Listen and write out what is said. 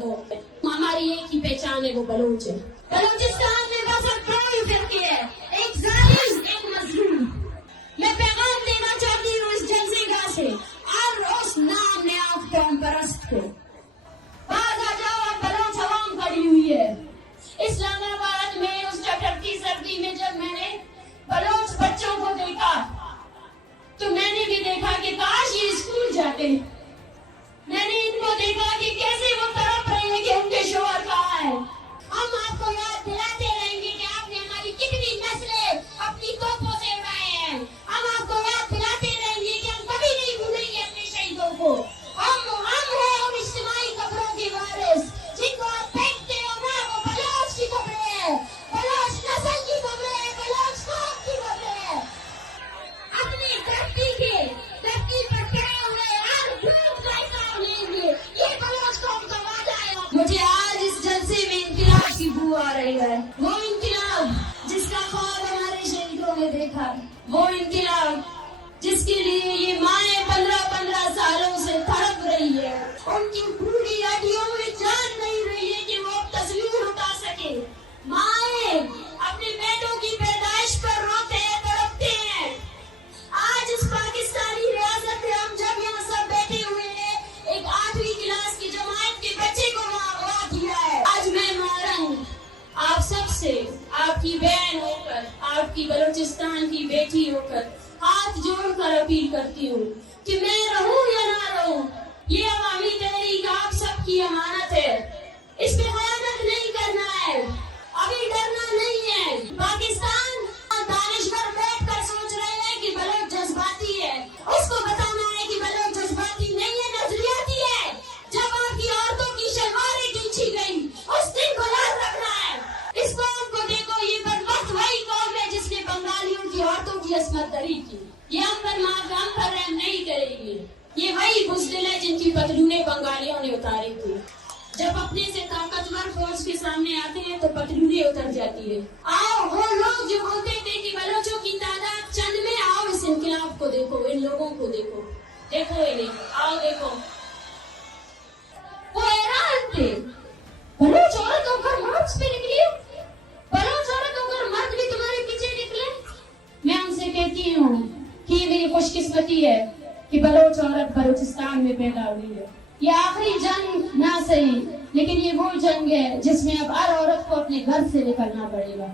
दो। हमारी एक ही पहचान है, वो बलोच है। बलूचिस्तान में बस अब कोई फिरके है, एक जालिम एक मजलूम। मैं पैगाम देना चाहती हूँ इस जलसेगाह से और उस नाम नेआब कौम परस्त को, बाज आ जाओ, अब बलोच अवाम खड़ी हुई है। इस्लामाबाद में उस टटकती सर्दी में जब मैंने बलोच बच्चों को देखा तो मैंने भी देखा कि काश ये स्कूल जाते। मैंने इनको देखा कि कैसे वो तड़प रहे हैं कि उनके शोहर कहाँ है। हम आपको याद दिलाते रहेंगे कि आपने हमारी कितनी नस्लें अपनी तोपों से उड़ाए हैं। हम आपको याद दिलाते रहेंगे कि हम कभी नहीं भूलेंगे अपने शहीदों को। हम हो उन इज्तिमाई कब्रों के वारिस जिनको आप फेंकते हो ना, वो बलोच की कब्रें हैं, बलोच नस्ल की कब्रें हैं, बलोच कौम की कब्रें हैं। अपनी धरती पर खड़े हुए हर दूध जायका लेंगे, ये बलोच कौम का वादा है। मुझे आज इस जलसे में इंकलाब की बू आ रही है, वो इंकलाब जिसका ख्वाब हमारे शहीदों ने देखा, वो इंकलाब जिसके लिए ये माएं 15-15 सालों से तड़प रही है। उनकी पूरी हड्डियों में जान नहीं रही है कि वो अब तस्वीर उठा सके। माएं अपने बेटों की पैदाइश पर रोते हैं, तड़पते हैं। आज इस पाकिस्तानी रियासत में हम जब यहाँ सब बैठे हुए हैं, एक 8वीं क्लास की जमात के बच्चे को अगवा किया है। आज मैं मारंग आप सबसे, आपकी बहन होकर, आपकी बलूचिस्तान की बेटी होकर हाथ जोड़कर अपील करती हूँ कि मैं रहूं या ना रहूं, ये अवामी तहरीक आप सबकी अमानत है। इस पे खयानत नहीं करना है, अभी डरना नहीं है। पाकिस्तान दानिशवर बैठकर सोच रहे हैं कि बलोच जज्बाती है, उसको बताना है कि बलोच जज्बाती नहीं है, नजरियाती है। जब आपकी औरतों की शलवारें खींची गई, उस दिन को याद रखना है। इस कौम को देखो, ये बदबख्त वही कौम है जिसने बंगालियों की औरतों की असमत दरी की। ये हम पर रहम नहीं करेगी। ये वही बुज़दिल है जिनकी पतलूने बंगालियों ने उतारी थी। जब अपने से ताकतवर फौज के सामने आते हैं तो पतलूने उतर जाती है। आओ, वो लोग जो बोलते थे कि बलोचों की तादाद चंद में, आओ इस इनकलाब को देखो, इन लोगों को देखो, देखो इन्हें, आओ देखो। वो हैरान थे, बलोच औरत होकर मार्च पे निकली, बलोच औरत होकर मर्द भी तुम्हारे पीछे निकले। मैं उनसे कहती हूँ कि ये मेरी खुशकिस्मती है कि बलोच औरत बलूचिस्तान में पैदा हुई है। ये आखिरी जंग ना सही, लेकिन ये वो जंग है जिसमें अब हर औरत को अपने घर से निकलना पड़ेगा।